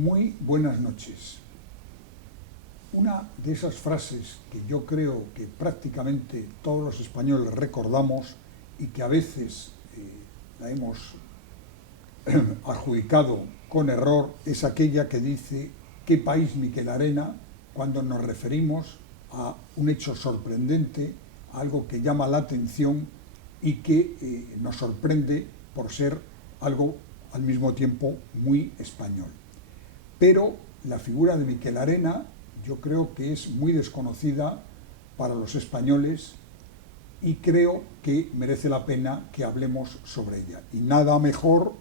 Muy buenas noches. Una de esas frases que yo creo que prácticamente todos los españoles recordamos y que a veces la hemos adjudicado con error es aquella que dice «¿Qué país Miquelarena?», cuando nos referimos a un hecho sorprendente, a algo que llama la atención y que nos sorprende por ser algo al mismo tiempo muy español. Pero la figura de Miquelarena yo creo que es muy desconocida para los españoles y creo que merece la pena que hablemos sobre ella. Y nada mejor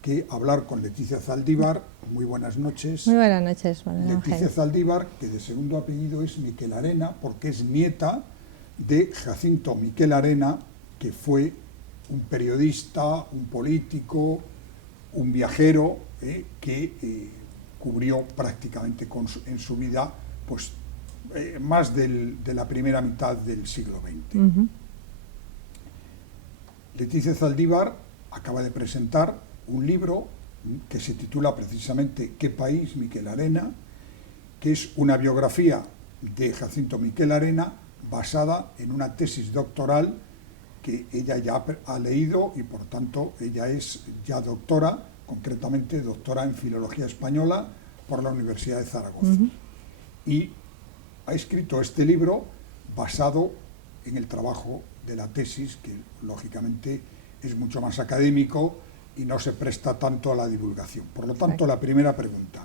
que hablar con Leticia Zaldívar. Muy buenas noches. Muy buenas noches, Manuel Ángel. Leticia Zaldívar, que de segundo apellido es Miquelarena, porque es nieta de Jacinto Miquelarena, que fue un periodista, un político, un viajero que cubrió prácticamente en su vida pues, más de la primera mitad del siglo XX. Leticia Zaldívar acaba de presentar un libro que se titula precisamente «¿Qué país Miquelarena?», que es una biografía de Jacinto Miquelarena basada en una tesis doctoral que ella ya ha leído y por tanto ella es ya doctora, concretamente doctora en Filología Española por la Universidad de Zaragoza. Y ha escrito este libro basado en el trabajo de la tesis, que lógicamente es mucho más académico y no se presta tanto a la divulgación. Por lo tanto, la primera pregunta,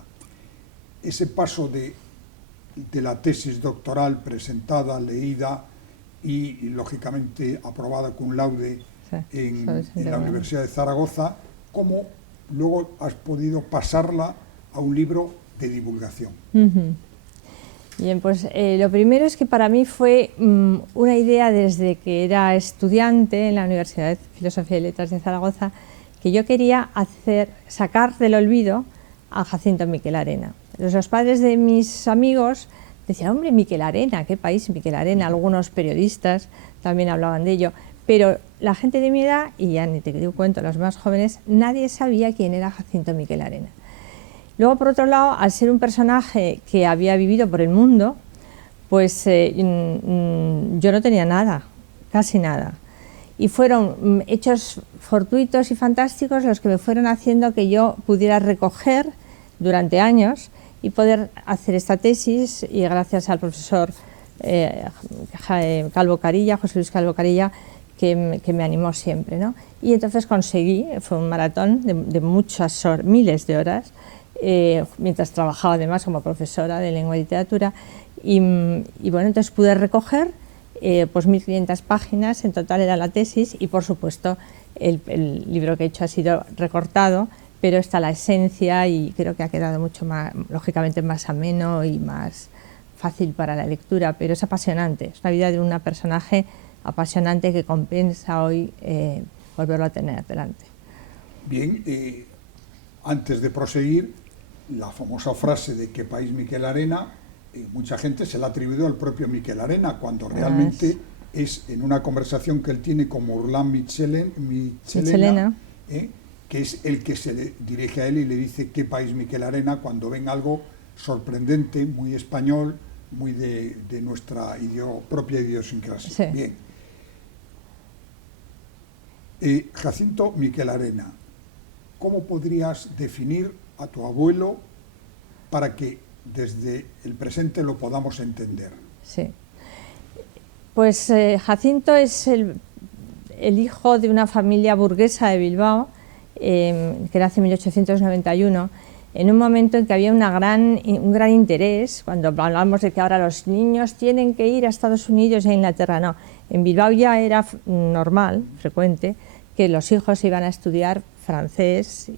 ese paso de la tesis doctoral presentada, leída y lógicamente aprobada cum laude en la Universidad de Zaragoza, ¿cómo luego has podido pasarla a un libro de divulgación? Bien, pues lo primero es que para mí fue una idea desde que era estudiante en la Universidad de Filosofía y Letras de Zaragoza, que yo quería sacar del olvido a Jacinto Miquelarena. Los padres de mis amigos decían, hombre, Miquelarena, ¿qué país Miquelarena? Algunos periodistas también hablaban de ello, pero la gente de mi edad, y ya ni te digo cuento, los más jóvenes, nadie sabía quién era Jacinto Miquelarena. Luego, por otro lado, al ser un personaje que había vivido por el mundo, pues yo no tenía nada, casi nada. Y fueron hechos fortuitos y fantásticos los que me fueron haciendo que yo pudiera recoger durante años y poder hacer esta tesis, y gracias al profesor Calvo Carilla, José Luis Calvo Carilla, que me animó siempre, ¿no? Y entonces conseguí, fue un maratón de muchas horas, miles de horas, mientras trabajaba además como profesora de lengua y literatura, y bueno, entonces pude recoger pues 1500 páginas, en total era la tesis, y por supuesto el libro que he hecho ha sido recortado, pero está la esencia y creo que ha quedado mucho más, lógicamente más ameno y más fácil para la lectura, pero es apasionante, es la vida de un personaje apasionante que compensa hoy volverlo a tener delante. Bien, antes de proseguir, la famosa frase de «¿Qué país Miquelarena?», mucha gente se la ha atribuido al propio Miquelarena, cuando realmente es en una conversación que él tiene con Mourlán Michelena, que es el que se le dirige a él y le dice «¿Qué país Miquelarena?», cuando ven algo sorprendente, muy español, muy de nuestra propia idiosincrasia. Sí. Bien. Jacinto Miquelarena, ¿cómo podrías definir a tu abuelo para que desde el presente lo podamos entender? Sí. Pues Jacinto es el hijo de una familia burguesa de Bilbao, que nace en 1891, en un momento en que había un gran interés, cuando hablamos de que ahora los niños tienen que ir a Estados Unidos y a Inglaterra, no, en Bilbao ya era normal, frecuente, que los hijos iban a estudiar francés,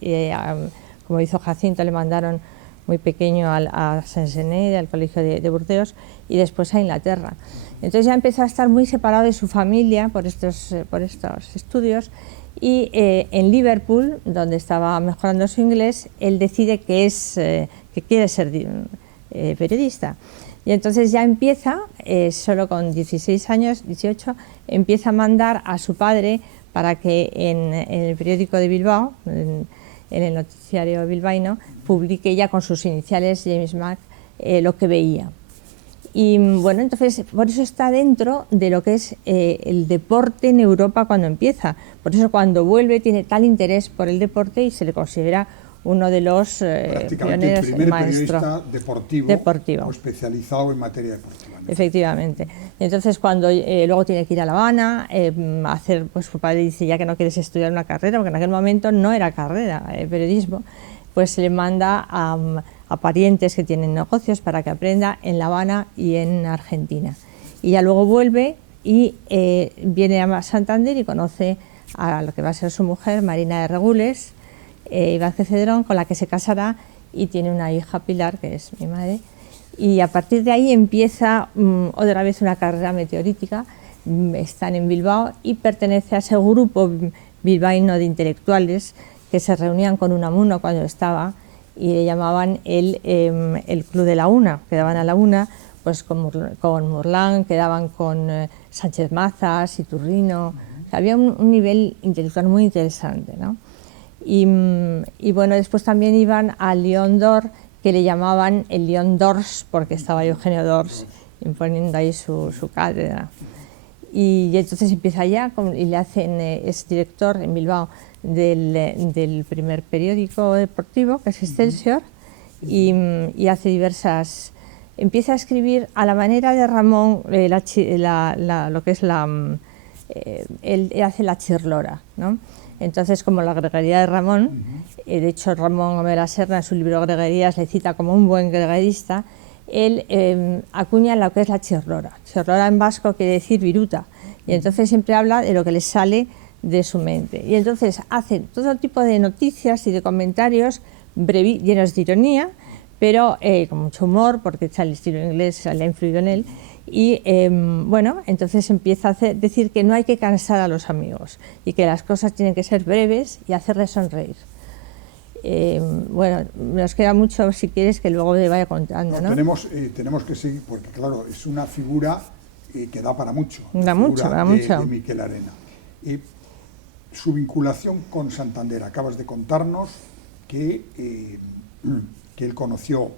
como hizo Jacinto, le mandaron muy pequeño a Saint-Genet, al colegio de Burdeos, y después a Inglaterra. Entonces ya empezó a estar muy separado de su familia por estos estudios, y en Liverpool, donde estaba mejorando su inglés, él decide que quiere ser periodista. Y entonces ya empieza, solo con 16 años, 18, empieza a mandar a su padre para que en el periódico de Bilbao en el noticiario bilbaíno, publique ella con sus iniciales, James Mac, lo que veía. Y bueno, entonces por eso está dentro de lo que es el deporte en Europa cuando empieza. Por eso cuando vuelve tiene tal interés por el deporte y se le considera uno de los pioneros, el primer maestro periodista deportivo especializado en materia deportiva, ¿no? Efectivamente. Entonces cuando luego tiene que ir a La Habana, hacer, pues su padre dice ya que no quieres estudiar una carrera, porque en aquel momento no era carrera, periodismo, pues se le manda a parientes que tienen negocios para que aprenda en La Habana y en Argentina. Y ya luego vuelve y viene a Santander y conoce a lo que va a ser su mujer, Marina de Regules, Vázquez Cedrón, con la que se casará y tiene una hija, Pilar, que es mi madre. Y a partir de ahí empieza otra vez una carrera meteorítica. Están en Bilbao y pertenece a ese grupo bilbaíno de intelectuales que se reunían con Unamuno cuando estaba y le llamaban el Club de la Una. Quedaban a la una pues con Morlán, quedaban con Sánchez Mazas, Iturrino. O sea, había un nivel intelectual muy interesante, ¿no? Y bueno, después también iban al León d'Or, que le llamaban el León d'Ors, porque estaba Eugenio d'Ors imponiendo ahí su cátedra. Y entonces empieza ya, y le hacen, es director en Bilbao del primer periódico deportivo, que es Excelsior, y hace diversas... Empieza a escribir a la manera de Ramón, lo que es él hace la chirlora, ¿no? Entonces, como la greguería de Ramón, de hecho Ramón Gómez de la Serna en su libro Greguerías le cita como un buen greguerista, él acuña lo que es la chirlora. Chirlora en vasco quiere decir viruta, y entonces siempre habla de lo que le sale de su mente. Y entonces hace todo tipo de noticias y de comentarios llenos de ironía, pero con mucho humor, porque el estilo inglés le ha influido en él. Y bueno, entonces empieza a decir que no hay que cansar a los amigos y que las cosas tienen que ser breves y hacerles sonreír. Bueno, nos queda mucho, si quieres, que luego te vaya contando, ¿no? Tenemos que seguir, porque claro, es una figura que da para mucho. Da mucho. De Miquel Arena. Su vinculación con Santander, acabas de contarnos que él conoció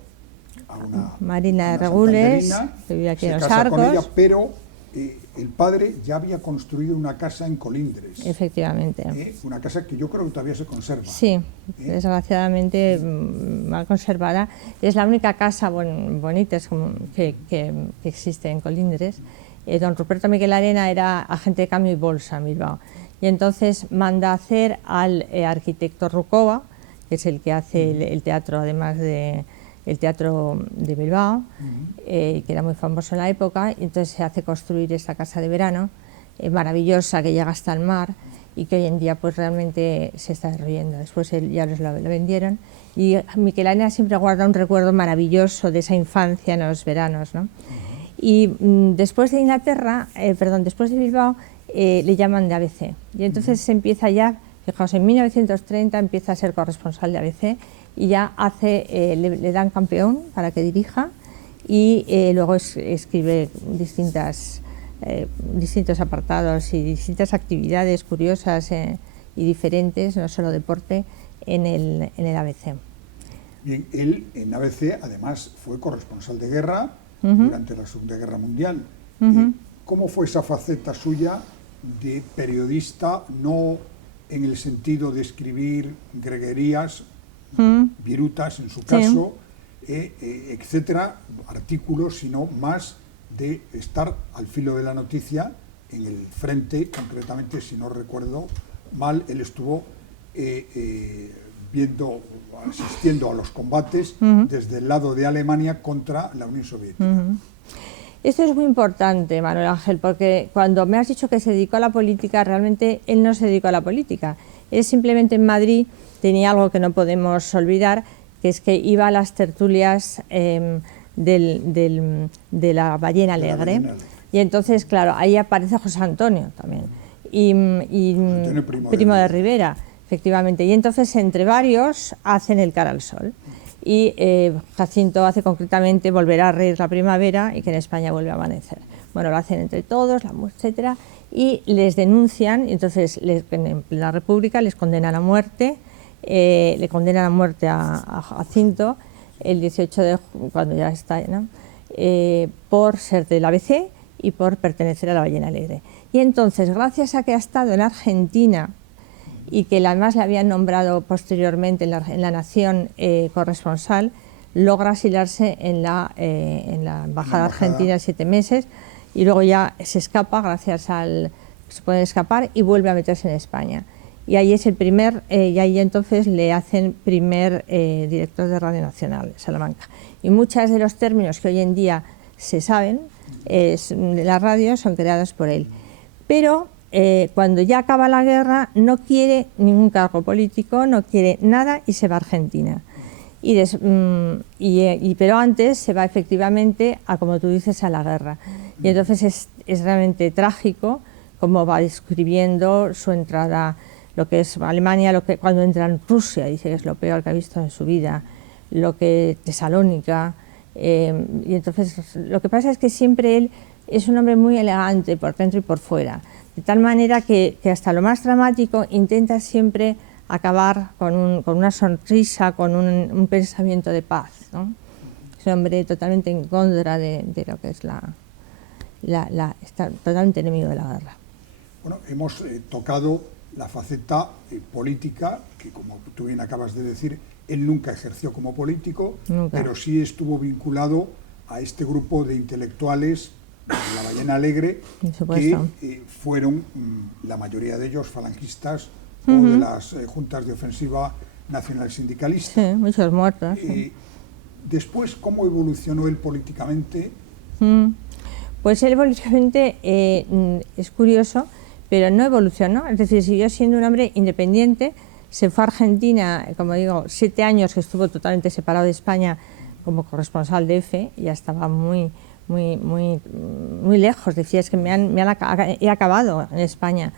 a una Marina de Regules, que vivía aquí en Los Arcos. Con ella, pero el padre ya había construido una casa en Colindres. Efectivamente. Una casa que yo creo que todavía se conserva. Sí, desgraciadamente mal conservada. Es la única casa bonita que existe en Colindres. Don Ruperto Miquel Arena era agente de cambio y bolsa en Bilbao. Y entonces manda hacer al arquitecto Rucova, que es el que hace el teatro, además el teatro de Bilbao, que era muy famoso en la época, y entonces se hace construir esta casa de verano, maravillosa, que llega hasta el mar, y que hoy en día pues realmente se está derruyendo. Después ya lo vendieron, y Miquel Arena siempre guarda un recuerdo maravilloso de esa infancia en los veranos, ¿no? Y después de después de Bilbao, le llaman de ABC, y entonces se empieza ya, fijaos, en 1930 empieza a ser corresponsal de ABC, y ya le dan campeón para que dirija, y luego escribe distintos apartados y distintas actividades curiosas y diferentes, no solo deporte, en el ABC. Bien, él en ABC además fue corresponsal de guerra durante la Segunda Guerra Mundial. ¿Cómo fue esa faceta suya de periodista, no en el sentido de escribir greguerías, virutas en su caso, etcétera, artículos, sino más de estar al filo de la noticia en el frente? Concretamente, si no recuerdo mal, él estuvo asistiendo a los combates desde el lado de Alemania contra la Unión Soviética. Esto es muy importante, Manuel Ángel, porque cuando me has dicho que se dedicó a la política, realmente él no se dedicó a la política. Él simplemente en Madrid tenía algo que no podemos olvidar, que es que iba a las tertulias de la Ballena Alegre. Y entonces, claro, ahí aparece José Antonio también, y Primo de Rivera, efectivamente. Y entonces, entre varios, hacen el Cara al Sol. Y Jacinto hace concretamente Volverá a reír la primavera y que en España vuelve a amanecer. Bueno, lo hacen entre todos, etcétera, y les denuncian, y entonces en la República les condenan a muerte, le condenan a muerte a Jacinto el 18 de junio, cuando ya está, ¿no? Por ser del ABC y por pertenecer a la Ballena Alegre. Y entonces, gracias a que ha estado en Argentina y que además le habían nombrado posteriormente en la Nación corresponsal, logra asilarse en la Embajada Argentina 7 meses y luego ya se escapa, se puede escapar y vuelve a meterse en España. Y ahí es y ahí entonces le hacen primer director de Radio Nacional de Salamanca. Y muchos de los términos que hoy en día se saben de la radio son creados por él. Pero cuando ya acaba la guerra no quiere ningún cargo político, no quiere nada y se va a Argentina. Pero antes se va efectivamente como tú dices, a la guerra. Y entonces es realmente trágico cómo va describiendo su entrada, lo que es Alemania, cuando entra en Rusia, dice que es lo peor que ha visto en su vida, lo que Tesalónica. Y entonces lo que pasa es que siempre él es un hombre muy elegante por dentro y por fuera, de tal manera que hasta lo más dramático intenta siempre acabar con una sonrisa, con un pensamiento de paz, ¿no? Es un hombre totalmente en contra de lo que es está totalmente enemigo de la guerra. Bueno, hemos tocado la faceta política, que como tú bien acabas de decir, él nunca ejerció como político, pero sí estuvo vinculado a este grupo de intelectuales de la Ballena Alegre, que fueron, la mayoría de ellos, falangistas o de las juntas de ofensiva nacional sindicalista. Sí, muchos muertos. Después, ¿cómo evolucionó él políticamente? Pues él políticamente es curioso, pero no evolucionó, es decir, siguió siendo un hombre independiente. Se fue a Argentina, como digo, 7 años que estuvo totalmente separado de España como corresponsal de EFE, ya estaba muy lejos, decía, es que he acabado en España.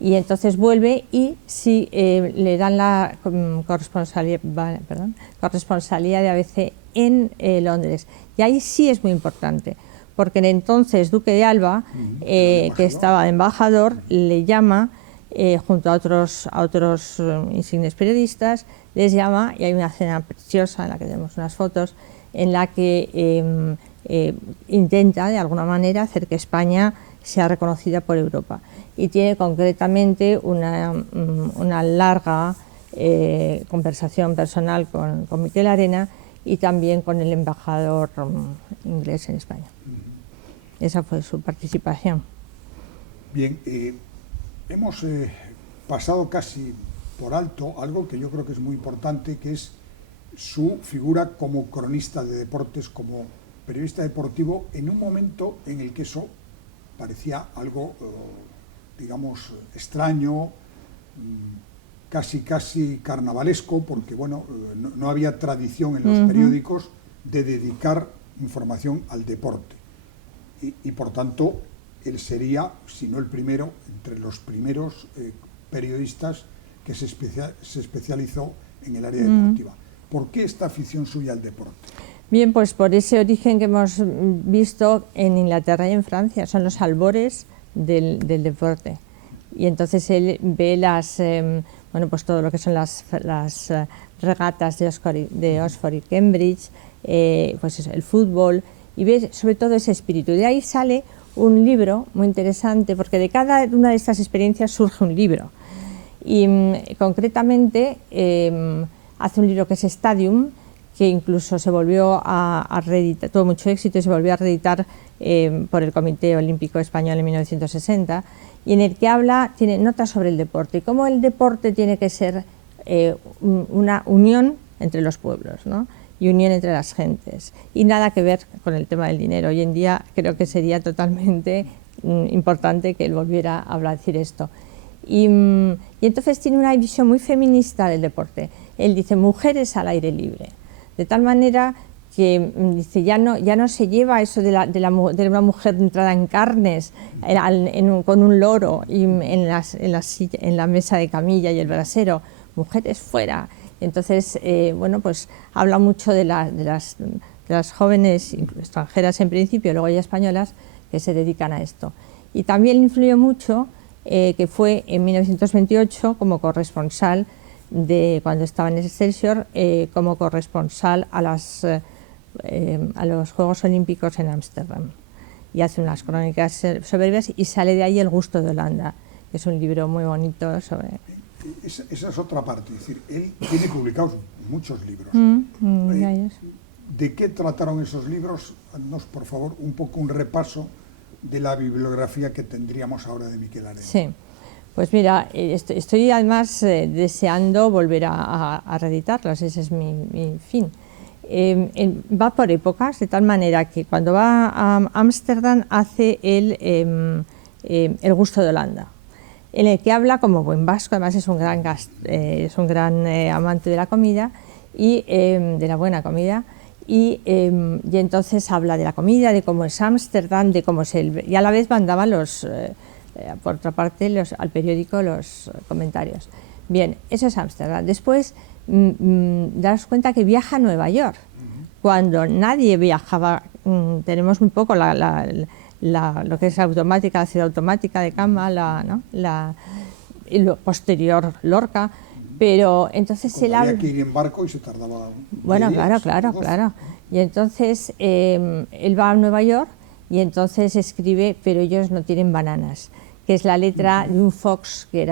Y entonces vuelve y sí le dan la corresponsalía de ABC en Londres. Y ahí sí es muy importante, porque entonces Duque de Alba, que estaba de embajador, le llama, junto a otros insignes periodistas, les llama, y hay una escena preciosa en la que tenemos unas fotos, en la que intenta de alguna manera hacer que España sea reconocida por Europa. Y tiene concretamente una larga conversación personal con Miquel Arena y también con el embajador inglés en España. Esa fue su participación. Bien, hemos pasado casi por alto algo que yo creo que es muy importante, que es su figura como cronista de deportes, como periodista deportivo, en un momento en el que eso parecía algo, digamos, extraño, casi carnavalesco, porque bueno, no había tradición en los periódicos de dedicar información al deporte. Y por tanto, él sería, si no el primero, entre los primeros periodistas que se especializó en el área deportiva. ¿Por qué esta afición suya al deporte? Bien, pues por ese origen que hemos visto en Inglaterra y en Francia, son los albores del deporte. Y entonces él ve pues todo lo que son las regatas de Oxford y Cambridge, pues el fútbol, y ve sobre todo ese espíritu. De ahí sale un libro muy interesante, porque de cada una de estas experiencias surge un libro. Y concretamente hace un libro que es Stadium, que incluso se volvió a reeditar, tuvo mucho éxito y se volvió a reeditar por el Comité Olímpico Español en 1960, y en el que tiene notas sobre el deporte y cómo el deporte tiene que ser una unión entre los pueblos, ¿no? Y unión entre las gentes, y nada que ver con el tema del dinero. Hoy en día creo que sería totalmente importante que él volviera a decir esto. Y entonces tiene una visión muy feminista del deporte. Él dice mujeres al aire libre, de tal manera que dice ya no se lleva eso de una mujer entrada en carnes con un loro y en la mesa de camilla y el brasero, mujeres fuera. Entonces, bueno, pues habla mucho de las jóvenes extranjeras en principio, luego ya españolas, que se dedican a esto. Y también influyó mucho que fue en 1928 como corresponsal de cuando estaba en Excelsior como corresponsal a los Juegos Olímpicos en Ámsterdam, y hace unas crónicas soberbias, y sale de ahí El gusto de Holanda, que es un libro muy bonito sobre... Esa es otra parte, es decir, él tiene publicados muchos libros. ¿De qué trataron esos libros? Haznos, por favor, un poco un repaso de la bibliografía que tendríamos ahora de Miquel Arena. Sí, pues mira, estoy además deseando volver a reeditarlos, ese es mi fin. Va por épocas, de tal manera que cuando va a Ámsterdam hace El gusto de Holanda, en el que habla como buen vasco, además es un gran amante de la comida y de la buena comida, y entonces habla de la comida, de cómo es Ámsterdam, de cómo es y a la vez mandaba por otra parte al periódico los comentarios. Bien, eso es Ámsterdam. Después daros cuenta que viaja a Nueva York, cuando nadie viajaba. Tenemos muy poco lo que es automática, la ciudad automática de Cama, y lo posterior Lorca, pero entonces él había que ir en barco y se tardaba. Bueno, claro. Y entonces él va a Nueva York y entonces escribe Pero ellos no tienen bananas, que es la letra de un Fox que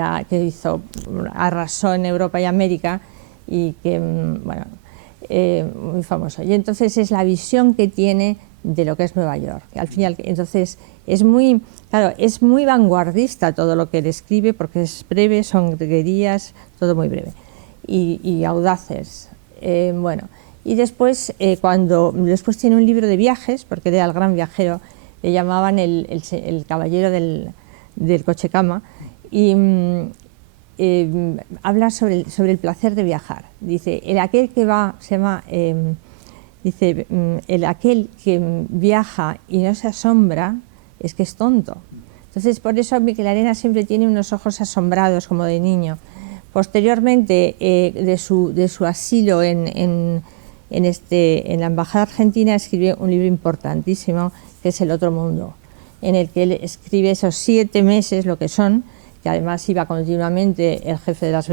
arrasó en Europa y América, y que, muy famoso. Y entonces es la visión que tiene de lo que es Nueva York. Al final, entonces es muy vanguardista todo lo que él escribe, porque es breve, son greguerías, todo muy breve y audaces. Y después, después tiene un libro de viajes, porque era el gran viajero, le llamaban el caballero del coche cama, y habla sobre el placer de viajar. Dice, aquel que viaja y no se asombra es que es tonto. Entonces, por eso Miquel Arena siempre tiene unos ojos asombrados, como de niño. Posteriormente, de su asilo en la Embajada Argentina, escribe un libro importantísimo, que es El otro mundo, en el que él escribe esos 7 meses, lo que son, que además iba continuamente el jefe de las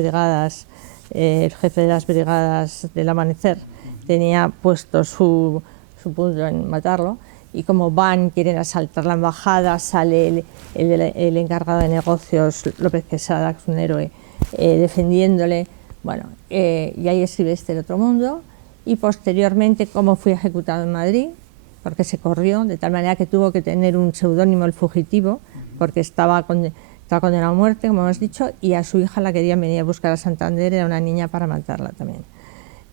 brigadas del Amanecer, tenía puesto su punto en matarlo, y como quieren asaltar la embajada, sale el encargado de negocios, López Quesada, que es un héroe, defendiéndole, y ahí escribe El otro mundo, y posteriormente cómo fui ejecutado en Madrid, porque se corrió, de tal manera que tuvo que tener un seudónimo, El fugitivo, porque estaba condenado a muerte, como hemos dicho, y a su hija la querían venir a buscar a Santander, era una niña, para matarla también.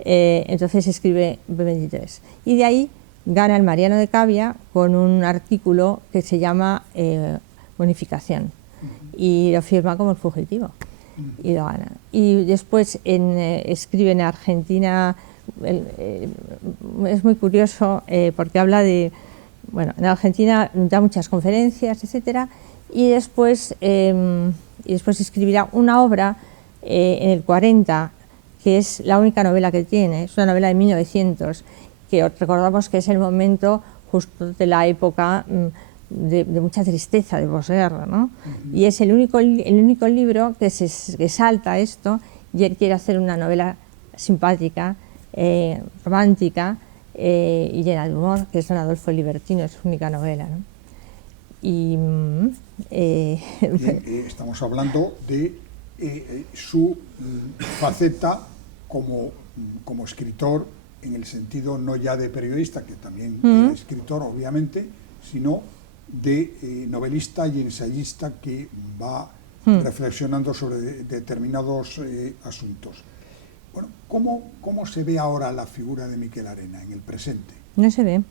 Entonces escribe B23. Y de ahí gana el Mariano de Cavia con un artículo que se llama Bonificación, y lo firma como El fugitivo, y lo gana. Y después escribe en Argentina, es muy curioso, porque habla en Argentina da muchas conferencias, etcétera, y después escribirá una obra en el 40, que es la única novela que tiene, es una novela de 1900, que recordamos que es el momento justo de la época de mucha tristeza, de posguerra, ¿no? Y es el único libro que salta esto, y él quiere hacer una novela simpática, romántica y llena de humor, que es Don Adolfo el Libertino, es su única novela, ¿no? Estamos hablando de su faceta como escritor, en el sentido no ya de periodista, que también era escritor, obviamente, sino de novelista y ensayista que va reflexionando sobre determinados asuntos. Bueno, ¿cómo se ve ahora la figura de Miquel Arena en el presente? No se ve.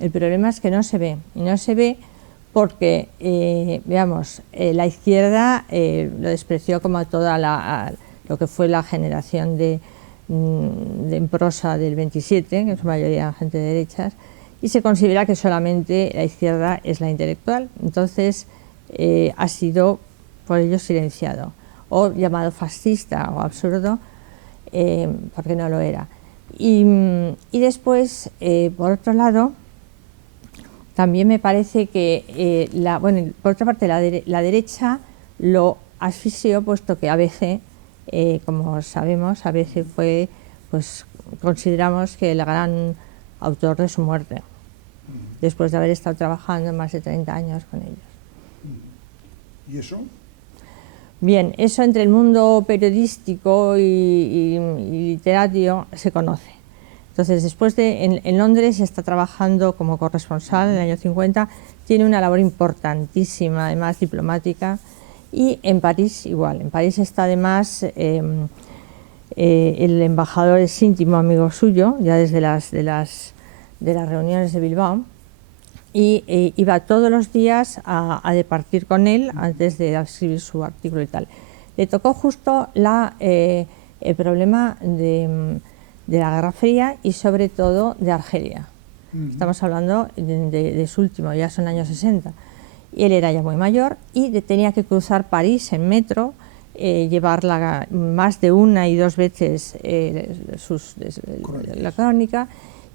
El problema es que no se ve. Y no se ve porque, la izquierda lo despreció como a toda lo que fue la generación de prosa del 27, que es mayoría gente de derechas, y se considera que solamente la izquierda es la intelectual. Entonces ha sido por ello silenciado, o llamado fascista o absurdo, porque no lo era. Y después, por otro lado, también me parece que, por otra parte, la derecha lo asfixió, puesto que ABC Como sabemos, a veces fue, pues consideramos que el gran autor de su muerte, después de haber estado trabajando más de 30 años con ellos. ¿Y eso? Bien, eso entre el mundo periodístico y literario se conoce. Entonces, después en Londres está trabajando como corresponsal en el año 50, tiene una labor importantísima, además diplomática, y en París igual. En París está además el embajador es íntimo amigo suyo, ya desde las reuniones de Bilbao, y iba todos los días a departir con él antes de escribir su artículo y tal. Le tocó justo el problema de la Guerra Fría y sobre todo de Argelia. Estamos hablando de su último, ya son años 60. Y él era ya muy mayor y tenía que cruzar París en metro, llevar más de una y dos veces la crónica,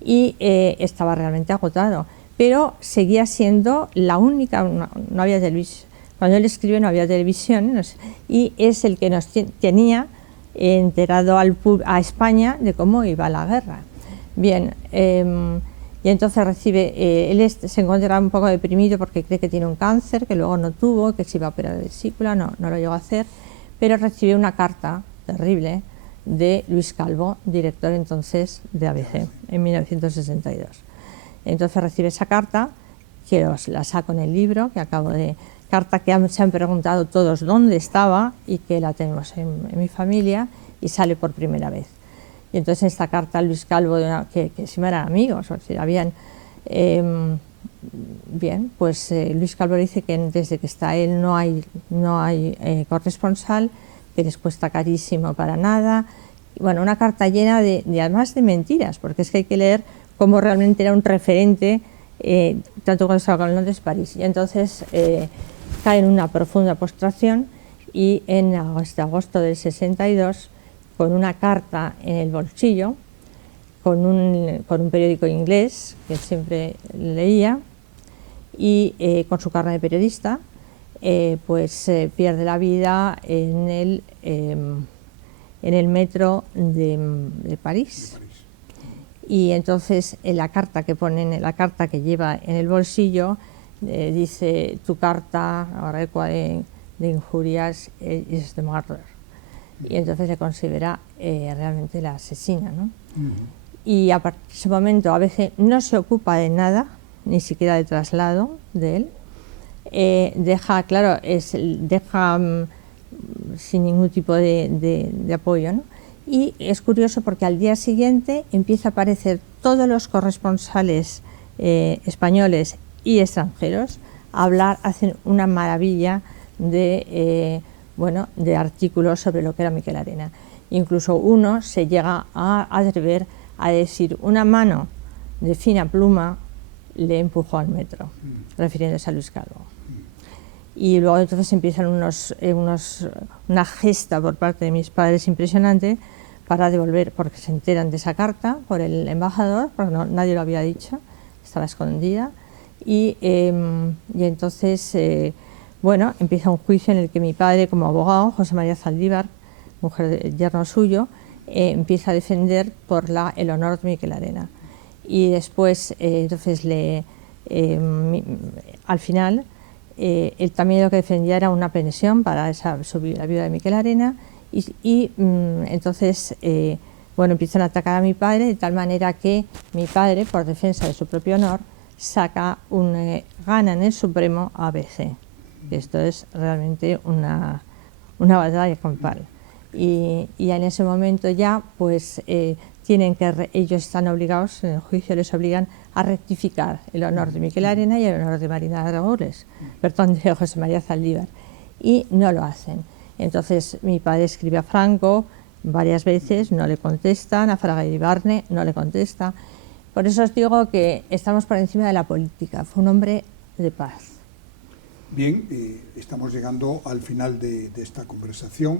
y estaba realmente agotado. Pero seguía siendo la única, no había televisión, cuando él escribió no había televisión, y es el que nos tenía enterado a España de cómo iba la guerra. Bien, y entonces recibe, él se encuentra un poco deprimido porque cree que tiene un cáncer, que luego no tuvo, que se iba a operar de vesícula, no lo llegó a hacer, pero recibe una carta terrible de Luis Calvo, director entonces de ABC, en 1962. Entonces recibe esa carta, que os la saco en el libro, que acabo de... Carta que se han preguntado todos dónde estaba y que la tenemos en mi familia y sale por primera vez. Y entonces en esta carta Luis Calvo, que si no eran amigos, o sea, habían... bien, pues Luis Calvo dice que desde que está él no hay corresponsal, que les cuesta carísimo para nada. Y bueno, una carta llena además de mentiras, porque es que hay que leer cómo realmente era un referente, tanto cuando estaba con Londres, París. Y entonces cae en una profunda postración y en agosto del 62, con una carta en el bolsillo, con un periódico inglés que siempre leía y con su carnet de periodista, pues pierde la vida en el metro de París. Y entonces en la carta que lleva en el bolsillo dice: tu carta de injurias es de murder. Y entonces se considera realmente la asesina, ¿no? Y a partir de ese momento a veces no se ocupa de nada, ni siquiera de traslado de él. Deja sin ningún tipo de apoyo, ¿no? Y es curioso porque al día siguiente empieza a aparecer todos los corresponsales españoles y extranjeros a hablar, hacen una maravilla de artículos sobre lo que era Miquel Arena. Incluso uno se llega a atrever a decir: una mano de fina pluma le empujó al metro, refiriéndose a Luis Calvo. Y luego entonces empiezan una gesta por parte de mis padres impresionante para devolver, porque se enteran de esa carta por el embajador, porque nadie lo había dicho, estaba escondida, y entonces empieza un juicio en el que mi padre, como abogado, José María Zaldívar, yerno suyo, empieza a defender por el honor de Miquel Arena. Y después, entonces, al final, él también lo que defendía era una pensión para la viuda de Miquel Arena, y entonces empiezan a atacar a mi padre de tal manera que mi padre, por defensa de su propio honor, gana en el Supremo a ABC. Esto es realmente una batalla campal. Y en ese momento ya pues ellos están obligados, en el juicio les obligan a rectificar el honor de Miquel Arena y el honor de Marina Aragones, perdón, de José María Zaldívar, y no lo hacen. Entonces mi padre escribe a Franco varias veces, no le contestan, a Fraga Iribarne no le contesta. Por eso os digo que estamos por encima de la política, fue un hombre de paz. Bien, estamos llegando al final de esta conversación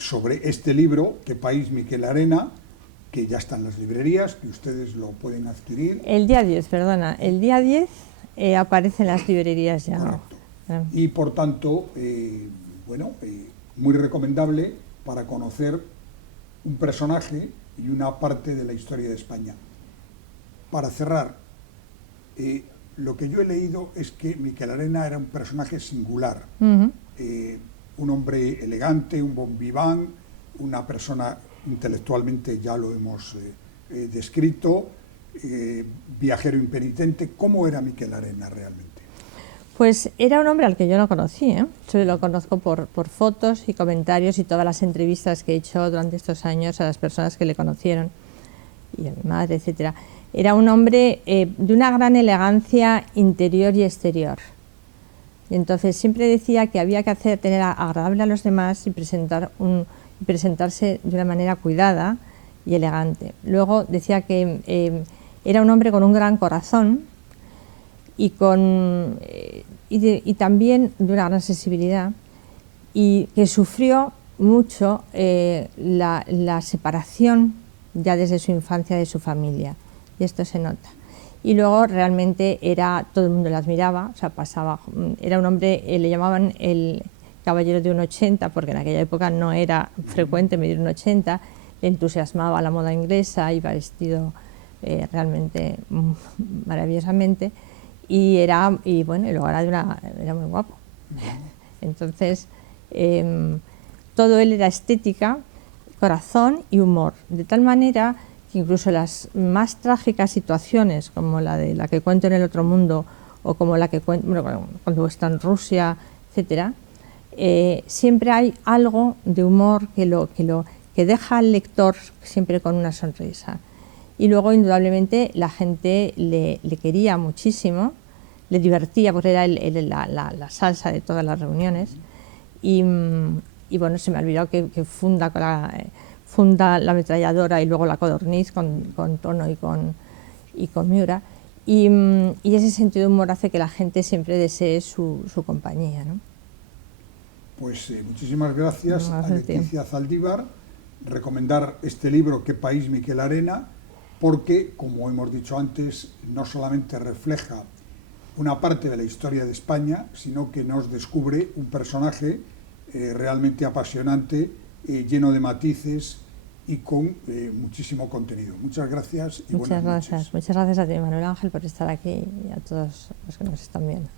sobre este libro, ¿Qué país, Miquel Arena?, que ya está en las librerías, que ustedes lo pueden adquirir. El día 10 aparece en las librerías ya. Correcto. Y por tanto, muy recomendable para conocer un personaje y una parte de la historia de España. Para cerrar, lo que yo he leído es que Miquel Arena era un personaje singular, un hombre elegante, un bon vivant, una persona intelectualmente, ya lo hemos descrito, viajero impenitente. ¿Cómo era Miquel Arena realmente? Pues era un hombre al que yo no conocí, Yo lo conozco por fotos y comentarios y todas las entrevistas que he hecho durante estos años a las personas que le conocieron, y a mi madre, etcétera. Era un hombre de una gran elegancia interior y exterior. Y entonces siempre decía que había que tener agradable a los demás y presentarse de una manera cuidada y elegante. Luego decía que era un hombre con un gran corazón y también de una gran sensibilidad, y que sufrió mucho la separación ya desde su infancia de su familia, y esto se nota. Y luego realmente todo el mundo le admiraba, o sea, era un hombre, le llamaban el caballero de 1,80, porque en aquella época no era frecuente medir 1,80, le entusiasmaba la moda inglesa, iba vestido realmente maravillosamente, y luego era muy guapo. Entonces, todo él era estética, corazón y humor, de tal manera que incluso las más trágicas situaciones, como la de la que cuento en El otro mundo, o como la que cuento cuando está en Rusia, etcétera, siempre hay algo de humor que deja al lector siempre con una sonrisa. Y luego, indudablemente, la gente le quería muchísimo, le divertía, porque era la salsa de todas las reuniones. Y bueno, se me ha olvidado que funda la ametralladora y luego la codorniz con Tono y con Miura. Y ese sentido de humor hace que la gente siempre desee su compañía, ¿no? Pues muchísimas gracias a Leticia Zaldívar. Recomendar este libro, ¿Qué país, Miquel Arena?, porque, como hemos dicho antes, no solamente refleja una parte de la historia de España, sino que nos descubre un personaje realmente apasionante, lleno de matices y con muchísimo contenido. Muchas gracias y buenas noches. Muchas gracias a ti, Manuel Ángel, por estar aquí, y a todos los que nos están viendo.